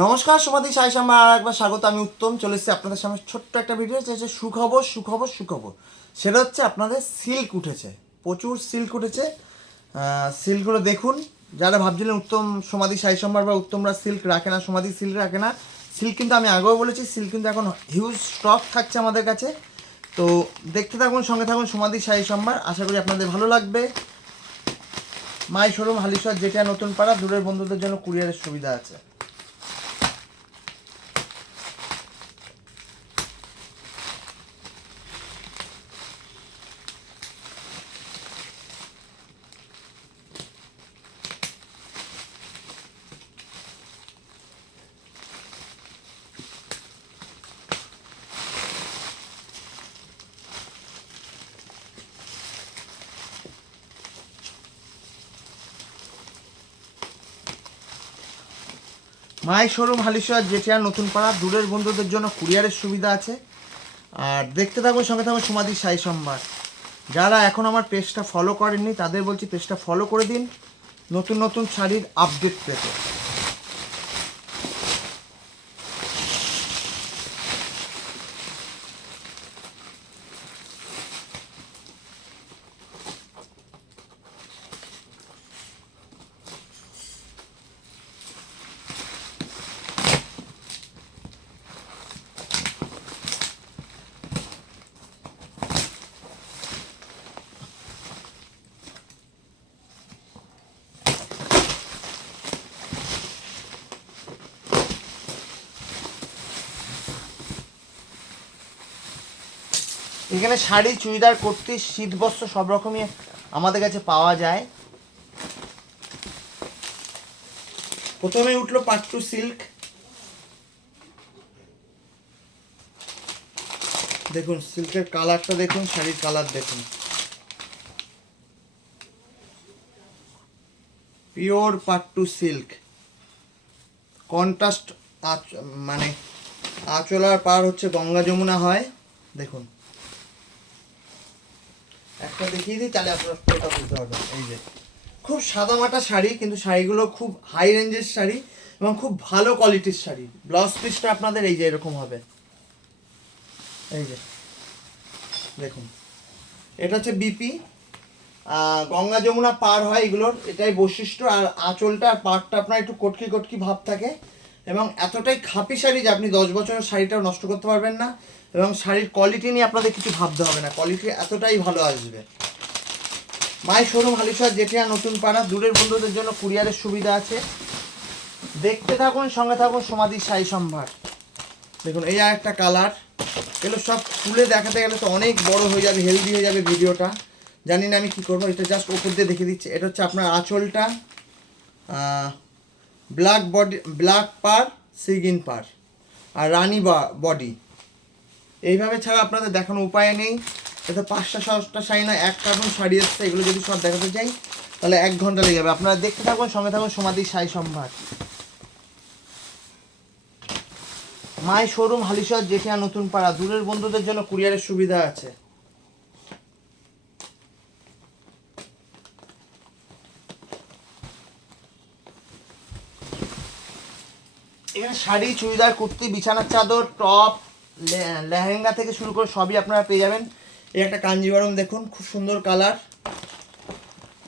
নমস্কার সমাধি সাই সাম্বা আর একবার স্বাগত। আমি উত্তম চলে এসেছি আপনাদের সামনে ছোট্ট একটা ভিডিও। হচ্ছে সুখবর সুখবর সুখবর। সেটা হচ্ছে আপনাদের সিল্ক উঠেছে, প্রচুর সিল্ক উঠেছে। সিল্কগুলো দেখুন। যারা ভাবছিলেন উত্তম সমাধি সাই সম্ভার বা উত্তমরা সিল্ক রাখে না, সমাধি সিল্ক রাখে না, সিল্ক কিন্তু আমি আগেও বলেছি সিল্ক কিন্তু এখন হিউজ স্টক থাকছে আমাদের কাছে। তো দেখতে থাকুন, সঙ্গে থাকুন সমাধি সাই সম্ভার। আশা করি আপনাদের ভালো লাগবে। মাই শোরুম হালিশহর, যেটা নতুন পাড়া। দূরের বন্ধুদের জন্য কুরিয়ারের সুবিধা আছে। মাই শোরুম হালিশহর, যেটা নতুন পাড়া। দূরের বন্ধুদের জন্য কুরিয়ারের সুবিধা আছে। আর দেখতে থাকুন, সঙ্গে থাকুন সমাধি সাই সম্ভার। যারা এখন আমার পেজটা ফলো করেননি তাদের বলছি পেজটা ফলো করে দিন, নতুন নতুন শাড়ির আপডেট পেতে। এখানে শাড়ি, চুড়িদার, কুর্তি, শীত বস্ত্র সব রকমই আমাদের কাছে পাওয়া যায়। প্রথমে উঠলো পাট্টু সিল্ক। দেখুন সিল্কের কালারটা দেখুন, শাড়ির কালার দেখুন, পিওর পাট্টু সিল্ক। কন্ট্রাস্ট মানে আঁচলার পার হচ্ছে গঙ্গা যমুনা হয়। দেখুন একটা দেখিয়ে দিই, তাহলে আপনারা এটা বুঝতে পারবেন। এই যে খুব সাদামাটা শাড়ি, কিন্তু শাড়িগুলো খুব হাই রেঞ্জের শাড়ি এবং খুব ভালো কোয়ালিটির শাড়ি। ব্লাউজ পিসটা আপনাদের এই যে এরকম হবে। এই যে দেখুন, এটা হচ্ছে বিপি। গঙ্গা যমুনা পার হয় এগুলোর, এটাই বৈশিষ্ট্য। আর আঁচলটা আর পাড়টা আপনার একটু কটকি কটকি ভাব থাকে এবং এতটাই খাপি শাড়ি যে আপনি 10 বছরের শাড়িটাও নষ্ট করতে পারবেন না। এবং শাড়ির কোয়ালিটি নিয়ে আপনাদের কিছু ভাবতে হবে না, কোয়ালিটি এতটাই ভালো আসবে। মাই শোরুম হালিশহর, যেটা নতুন পাড়া। দূরের বন্ধুদের জন্য কুরিয়ারের সুবিধা আছে। দেখতে থাকুন, সঙ্গে থাকুন সমাধি সাই সম্ভার। দেখুন এই আর একটা কালার। এগুলো সব খুলে দেখাতে গেলে তো অনেক বড় হয়ে যাবে, হেলদি হয়ে যাবে ভিডিওটা। জানি না আমি কী করবো, এটা জাস্ট ওপর দিয়ে দেখে দিচ্ছি। এটা হচ্ছে আপনার আঁচলটা, ব্ল্যাক বডি, ব্ল্যাক পার, সিগিন পার, আর রানি বডি। এইভাবে ছাড়া আপনাদের দেখানো উপায় নেই। এটা 5টা-6টা শাড়ি না, 1 কার্টুন শাড়ি এসছে। এগুলো যদি সব দেখাতে চাই তাহলে 1 ঘন্টা লেগে যাবে। আপনারা দেখতে থাকুন, সঙ্গে থাকুন সমাধি সাই সম্ভার। মাই শোরুম হালিশহর, যেটা নতুন পাড়া। দূরের বন্ধুদের জন্য কুরিয়ারের সুবিধা আছে। এখানে শাড়ি, চুড়িদার, কুর্তি, বিছানার চাদর, টপ, লেহেঙ্গা থেকে শুরু করে সবই আপনারা পেয়ে যাবেন। এই একটা কাঞ্জিভরম দেখুন, খুব সুন্দর কালার।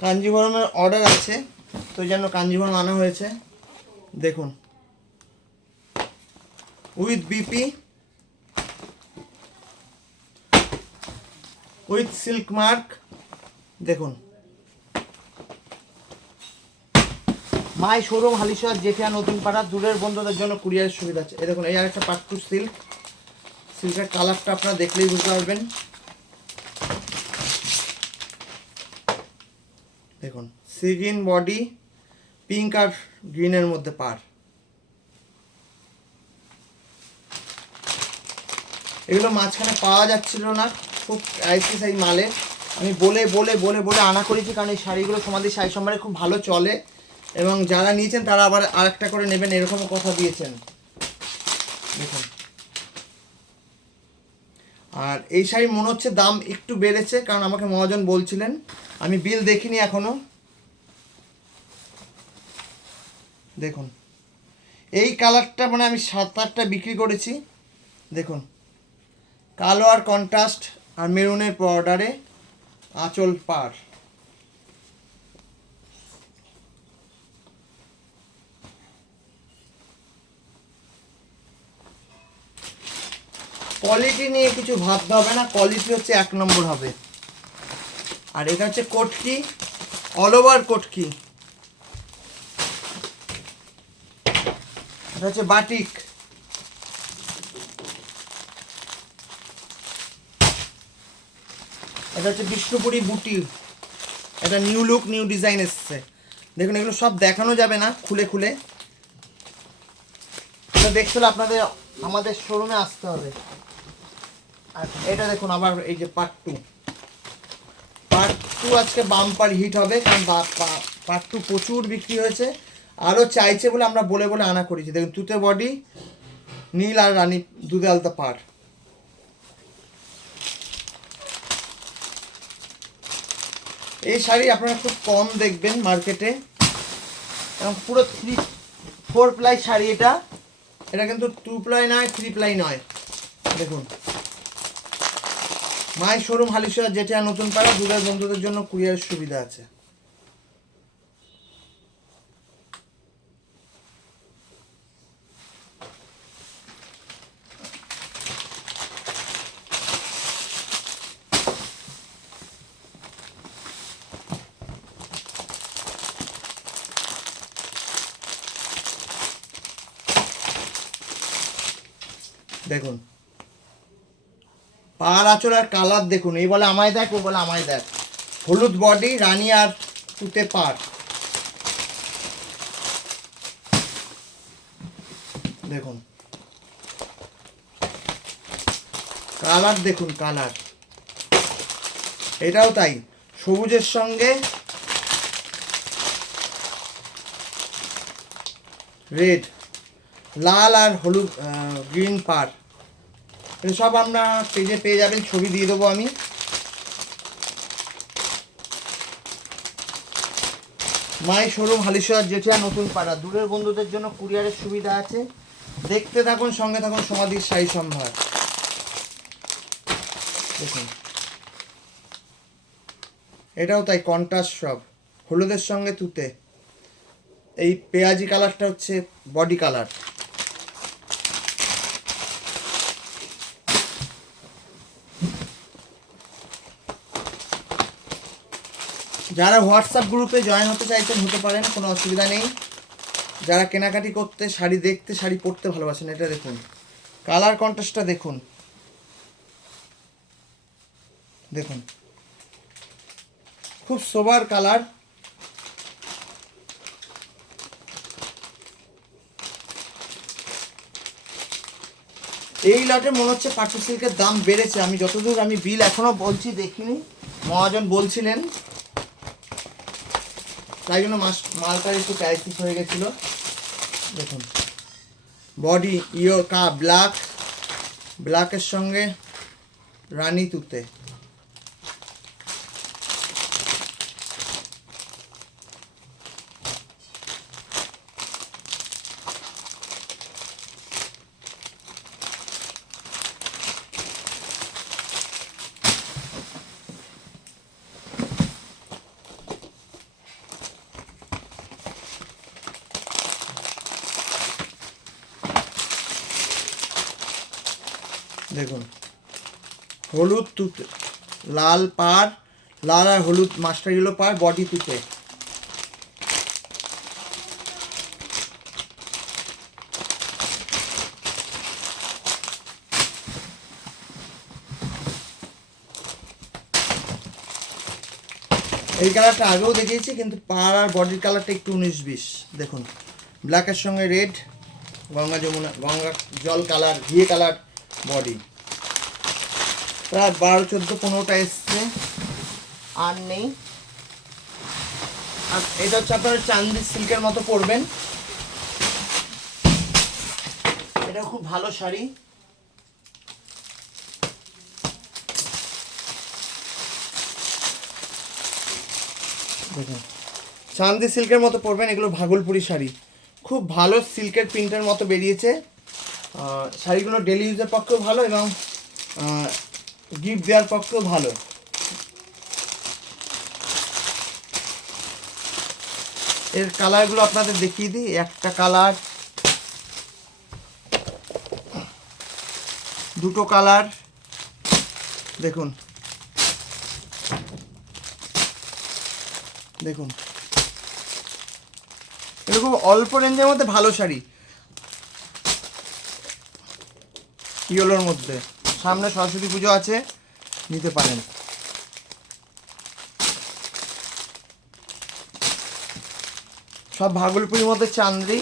কাঞ্জিভরমের অর্ডার আছে, তো এই জন্য কাঞ্জিভরম আনা হয়েছে। দেখুন with BP, with silk mark. দেখুন মাই শোরুম হালিশহর, যেটা নতুন পাড়া। দূরের বন্ধুদের জন্য কুরিয়ারের সুবিধা আছে। এই দেখুন এই আর একটা পাট্টু সিল্ক। সিল্কের কালারটা আপনারা দেখলেই বুঝতে পারবেন। দেখুন সিগিন বডি, পিঙ্ক আর গ্রিনের মধ্যে পার। এগুলো মাঝখানে পাওয়া যাচ্ছিল না, খুব আইসি সাইজ মালে। আমি বলে বলে বলে বলে আনা করেছি, কারণ এই শাড়িগুলো সমাধি সাই সম্ভারে খুব ভালো চলে এবং যারা নিয়েছেন তারা আবার আরেকটা করে নেবেন, এরকমও কথা দিয়েছেন। দেখুন, আর এই শাড়ির মনে হচ্ছে দাম একটু বেড়েছে, কারণ আমাকে মহাজন বলছিলেন। আমি বিল দেখিনি এখনো। দেখুন এই কালারটা মানে আমি 7-8টা বিক্রি করেছি। দেখুন কালো আর কন্ট্রাস্ট আর মেরুনের বর্ডারে আঁচল পার। কোয়ালিটি নিয়ে কিছু ভাবতে হবে না, কোয়ালিটি হচ্ছে 1 নম্বর হবে। আর এটা হচ্ছে কোটকি, অল ওভার কোটকি। এটা হচ্ছে বাটিক। এটা হচ্ছে বিষ্ণুপুরি বুটি। এটা নিউ লুক নিউ ডিজাইন এসছে। দেখুন এগুলো সব দেখানো যাবে না খুলে খুলে, এটা দেখতে হলে আপনাদের আমাদের শোরুমে আসতে হবে। আর এটা দেখুন আবার এই যে পার্ট টু আজকে বাম্পার হিট হবে, কারণ পার্ট 2 প্রচুর বিক্রি হয়েছে, আরও চাইছে বলে আমরা বলে বলে আনা করেছি। দেখুন তুতে বডি, নীল আর রানী দুধে আলতা পাড়। এই শাড়ি আপনারা খুব কম দেখবেন মার্কেটে, এবং পুরো 3-4 প্লাই শাড়ি। এটা কিন্তু 2 প্লাই নয়, 3 প্লাই নয়। দেখুন মাই শোরুম হালিশহর যেটা নতুন পাড়া, দুধের বন্ধুদের জন্য কুরিয়ারের সুবিধা আছে। দেখুন পাড় আঁচল আর কালার দেখুন, এই বলে আমায় দেখ, ও বলে আমায় দেখ। হলুদ বডি, রানী আর তুতে পাড়। দেখুন কালার, দেখুন কালার, এটাও তাই, সবুজের সঙ্গে রেড, লাল আর হলুদ গ্রিন পাড়। সব আমরা পেজে পেয়ে যাবেন, ছবি দিয়ে দেবো আমি। মাই শোরুম হালিশহর জেঠিয়া নতুন পাড়া, দূরের বন্ধুদের জন্য কুরিয়ারের সুবিধা আছে। দেখতে থাকুন, সঙ্গে থাকুন সমাধির শাড়ি সম্ভার। দেখুন এটাও তাই, কন্ট্রাস্ট সব, হলুদের সঙ্গে তুতে। এই পেঁয়াজি কালারটা হচ্ছে বডি কালার। যারা হোয়াটসঅ্যাপ গ্রুপে জয়েন হতে চাইছেন হতে পারেন, কোনো অসুবিধা নেই। যারা কেনাকাটি করতে, শাড়ি দেখতে, শাড়ি পরতে ভালোবাসেন, এটা দেখুন কালার কন্ট্রাস্টটা দেখুন। দেখুন খুব সোবার কালার। এই লটে মনে হচ্ছে পাটু সিল্কের দাম বেড়েছে, আমি যতদূর আমি বিল এখনো বলছি দেখিনি, মহাজন বলছিলেন, তাই জন্য মালটা একটু ক্রাইসিস হয়ে গেছিলো। দেখুন বডি ব্ল্যাকের সঙ্গে রানী তুতে। দেখুন হলুদ তুতে, লাল পাড়, লাল আর হলুদ মাস্টার ইয়েলো পাড়, বডি তুতে। এই কালারটা আগেও দেখিয়েছি, কিন্তু পাড় আর বডির কালারটা একটু 19-20। দেখুন ব্ল্যাকের সঙ্গে রেড, গঙ্গা জল কালার, ঘিয়ে কালার বডি। প্রায় 12, 14, 15টা এসছে, আর নেই। আর এটা হচ্ছে আপনার চান্দি সিল্কের মতো পরবেন, এটা খুব ভালো শাড়ি। দেখুন চান্দি সিল্কের মতো পরবেন, এগুলো ভাগলপুরি শাড়ি, খুব ভালো সিল্কের প্রিন্টের মতো বেরিয়েছে। শাড়িগুলো ডেলি ইউজের পক্ষেও ভালো এবং গিফট দেওয়ার পক্ষেও ভালো। এর কালারগুলো আপনাদের দেখিয়ে দিই। একটা কালার, দুটো কালার, দেখুন দেখুন এরকম অল্প রেঞ্জের মধ্যে ভালো শাড়ি ইয়েলোর মধ্যে। সামনে সরস্বতী পুজো আছে, নিতে পারেন। সব ভাগলপুরির মধ্যে চান্দ্রি,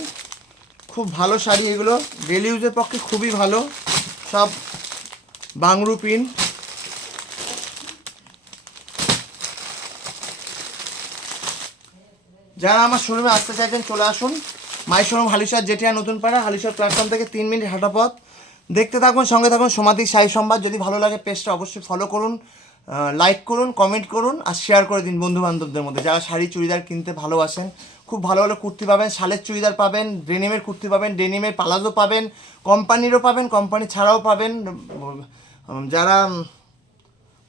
খুব ভালো শাড়ি এগুলো, ডেলি ইউজের পক্ষে খুবই ভালো। সব বাংরু প্রিন্ট। যারা আমার শোরুমে আসতে চাইছেন চলে আসুন। মাই শোরুম হালিশহর জেঠিয়া নতুন পাড়া, হালিশহর প্ল্যাটফর্ম থেকে 3 মিনিট হাঁটা পথ। দেখতে থাকুন, সঙ্গে থাকুন সমাধি শাড়ি সম্বাদ। যদি ভালো লাগে পেজটা অবশ্যই ফলো করুন, লাইক করুন, কমেন্ট করুন আর শেয়ার করে দিন বন্ধু বান্ধবদের মধ্যে। যারা শাড়ি চুড়িদার কিনতে ভালোবাসেন, খুব ভালো ভালো কুর্তি পাবেন, শালের চুড়িদার পাবেন, ডেনিমের কুর্তি পাবেন, ডেনিমের পালাজো পাবেন, কোম্পানিরও পাবেন, কোম্পানি ছাড়াও পাবেন। যারা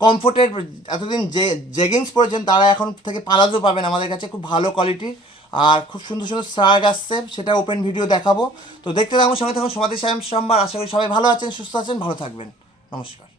কমফোর্টের এতদিন যে জেগিংস পরেছেন তারা এখন থেকে পালাজো পাবেন আমাদের কাছে, খুব ভালো কোয়ালিটির। আর খুব সুন্দর সুন্দর শার্ট আসছে, সেটা ওপেন ভিডিও দেখাবো। তো দেখতে থাকুন, সঙ্গে থাকুন সমাধি শাড়ি সম্ভার। আশা করি সবাই ভালো আছেন, সুস্থ আছেন, ভালো থাকবেন। নমস্কার।